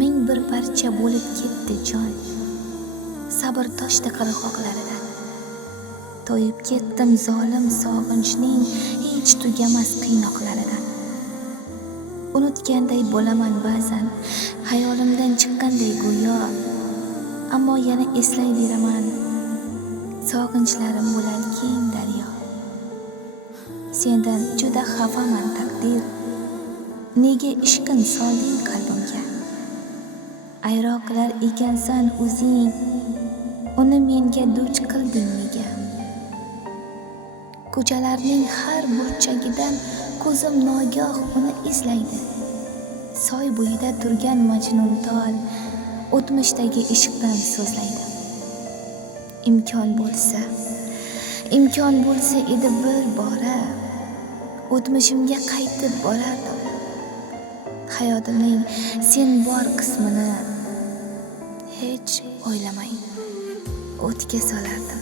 ming bir parcha bo'lib ketdi jon, sabr toshdi qirg'oqlaridan. To'yib ketdim zolim sog'inchning hech tugamas qiynoqlaridan. Unutganday bo'laman ba'zan, xayolimdan chiqqanday go'yo, ammo yana eslayveraman, sog'inchlarim bo'lar keng daryo. Sendan juda xafaman taqdir, nega ishqin solding qalbimga? Ayroqlar ekansan o'zing, uni menga duch qilding nega? Ko'chalarning har burchagidan ko'zim nogoh uni izlaydi. Soy bo'yida turgan majnun tol o'tmishdagi ishqdan so'zlaydi. Imkon bo'lsa edi bir bora o'tmishimga qaytib borardim. Hayotimning sen bor qismini hech o'ylamay o'tga solardim.